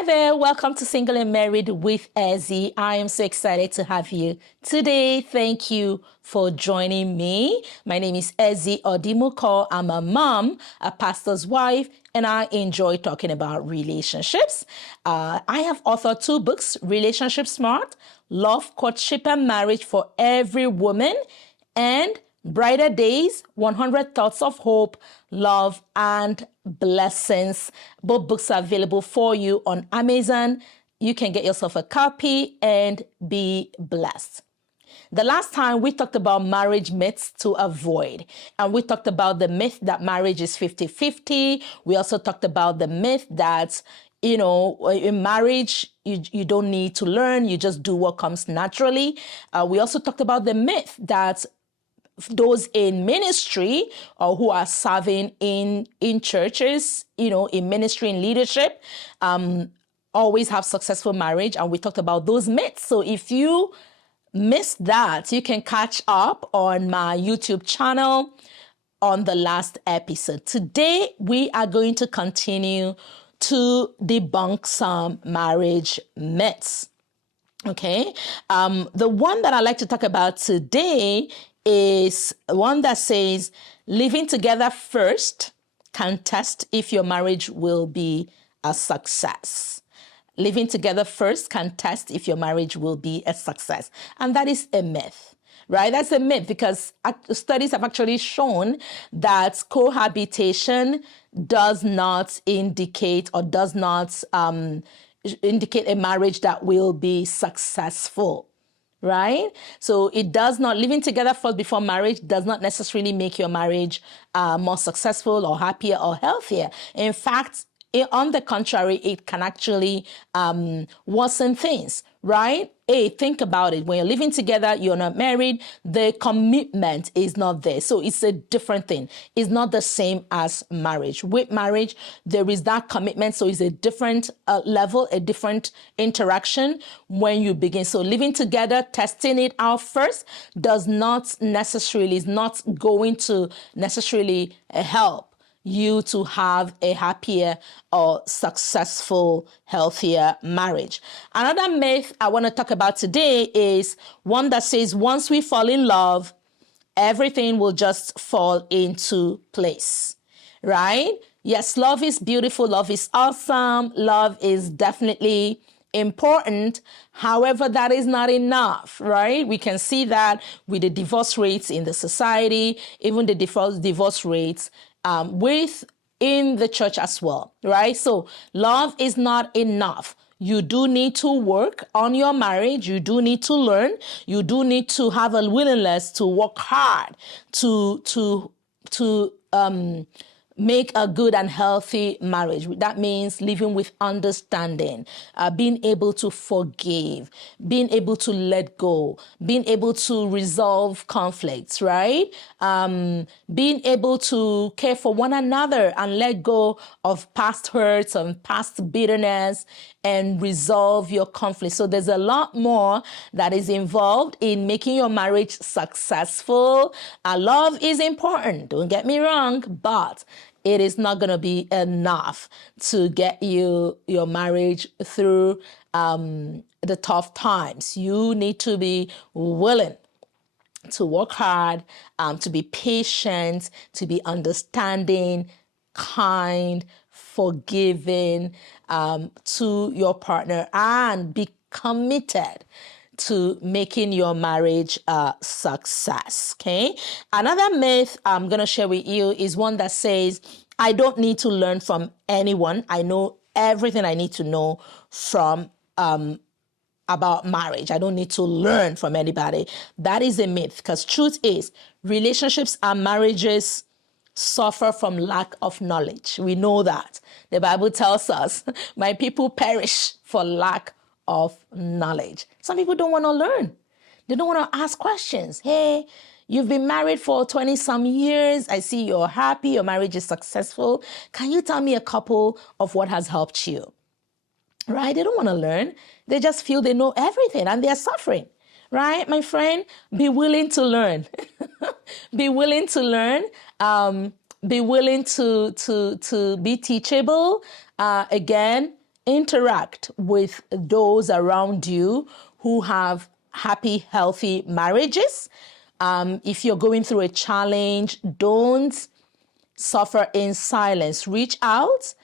Hi there, welcome to Single and Married with Ezzy. I am so excited to have you today. Thank you for joining me. My name is Ezzy Odimuko. I'm a mom, a pastor's wife, and I enjoy talking about relationships. I have authored 2 books, Relationship Smart, Love, Courtship, and Marriage for Every Woman, and Brighter Days, 100 Thoughts of Hope, Love, and Blessings. Both books are available for you on Amazon. You can get yourself a copy and be blessed. The last time we talked about marriage myths to avoid, and we talked about the myth that marriage is 50-50. We also talked about the myth that in marriage, you don't need to learn, you just do what comes naturally. We also talked about the myth that those in ministry or who are serving in churches, in ministry and leadership, always have successful marriage. And we talked about those myths. So if you missed that, you can catch up on my YouTube channel on the last episode. Today, we are going to continue to debunk some marriage myths. Okay. The one that I like to talk about today is one that says living together first can test if your marriage will be a success. Living together first can test if your marriage will be a success. And that is a myth, right? That's a myth because studies have actually shown that cohabitation does not indicate or does not indicate a marriage that will be successful, right? So it does not, living together first before marriage does not necessarily make your marriage more successful or happier or healthier. In fact, on the contrary, it can actually worsen things, right? Think about it. When you're living together, you're not married, the commitment is not there. So it's a different thing. It's not the same as marriage. With marriage, there is that commitment. So it's a different level, a different interaction when you begin. So living together, testing it out first is not going to necessarily help you to have a happier or successful, healthier marriage. Another myth I want to talk about today is one that says once we fall in love, everything will just fall into place, right? Yes, love is beautiful. Love is awesome. Love is definitely important. However, that is not enough, right? We can see that with the divorce rates in the society, even the divorce rates within the church as well, right? So love is not enough. You do need to work on your marriage. You do need to learn. You do need to have a willingness to work hard to make a good and healthy marriage. That means living with understanding, being able to forgive, being able to let go, being able to resolve conflicts, right? Being able to care for one another and let go of past hurts and past bitterness and resolve your conflict. So there's a lot more that is involved in making your marriage successful. Love is important, don't get me wrong, but it is not going to be enough to get your marriage through the tough times. You need to be willing to work hard, to be patient, to be understanding, kind, forgiving to your partner, and be committed to making your marriage a success, okay? Another myth I'm going to share with you is one that says, I don't need to learn from anyone. I know everything I need to know from about marriage. I don't need to learn from anybody. That is a myth because truth is relationships and marriages suffer from lack of knowledge. We know that. The Bible tells us, my people perish for lack of knowledge. Some people don't want to learn. They don't want to ask questions. Hey, you've been married for 20 some years. I see you're happy. Your marriage is successful. Can you tell me a couple of what has helped you? Right? They don't want to learn. They just feel they know everything and they're suffering. Right, my friend? Be willing to learn. Be willing to learn. Be willing to be teachable. Again, interact with those around you who have happy, healthy marriages. If you're going through a challenge, don't suffer in silence. Reach out.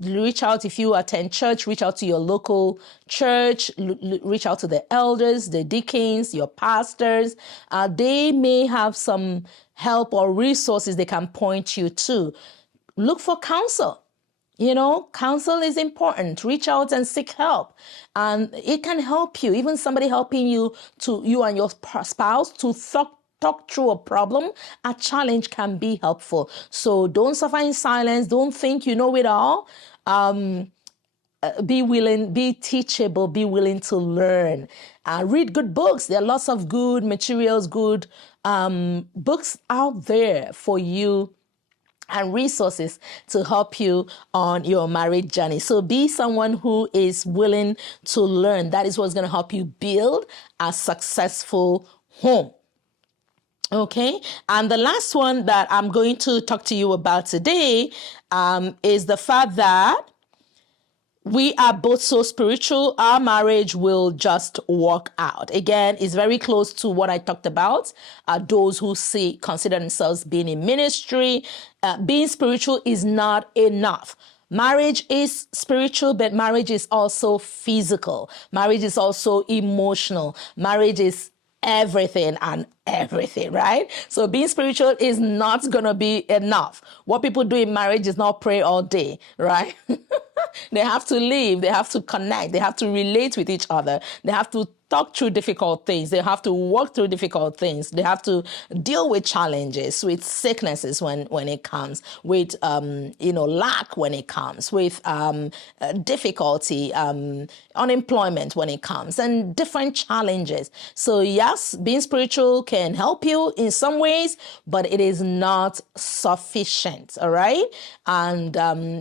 Reach out if you attend church, reach out to your local church, reach out to the elders, the deacons, your pastors. They may have some help or resources they can point you to. Look for counsel. You know, counsel is important. Reach out and seek help. And it can help you, even somebody helping you and your spouse to talk through a problem, a challenge can be helpful. So don't suffer in silence. Don't think you know it all. Be willing, be teachable, be willing to learn. Read good books. There are lots of good materials, good books out there for you and resources to help you on your marriage journey. So be someone who is willing to learn. That is what's going to help you build a successful home. Okay. And the last one that I'm going to talk to you about today is the fact that we are both so spiritual, our marriage will just work out. Again, it's very close to what I talked about. Those who consider themselves being in ministry, being spiritual is not enough. Marriage is spiritual, but marriage is also physical. Marriage is also emotional. Marriage is everything and everything, right? So being spiritual is not going to be enough. What people do in marriage is not pray all day, right? They have to live, they have to connect, they have to relate with each other, they have to talk through difficult things, they have to work through difficult things, they have to deal with challenges, with sicknesses when it comes, with lack when it comes, with difficulty, unemployment when it comes, and different challenges. So yes, being spiritual can help you in some ways, but it is not sufficient, all right? And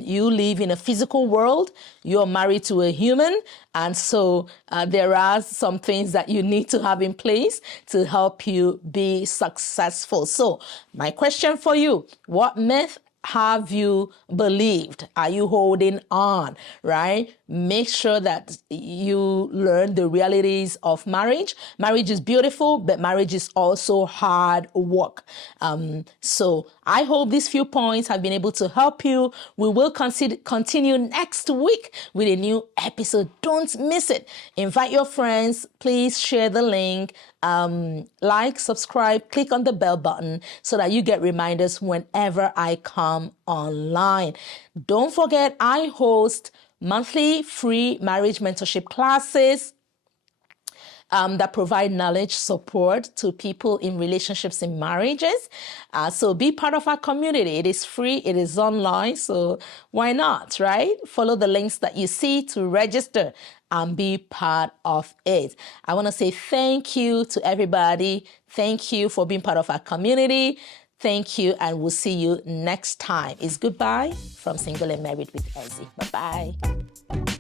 you live in a physical world, you're married to a human, and so there are some things that you need to have in place to help you be successful. So my question for you, what myth have you believed? Are you holding on, right? Make sure that you learn the realities of marriage. Marriage is beautiful, but marriage is also hard work. So I hope these few points have been able to help you. We will continue next week with a new episode. Don't miss it. Invite your friends. Please share the link. Like, subscribe, click on the bell button so that you get reminders whenever I come online. Don't forget, I host monthly free marriage mentorship classes that provide knowledge support to people in relationships and marriages. So be part of our community. It is free. It is online. So why not, right? Follow the links that you see to register and be part of it. I want to say thank you to everybody. Thank you for being part of our community. Thank you, and we'll see you next time. It's goodbye from Single and Married with Ezzy. Bye-bye.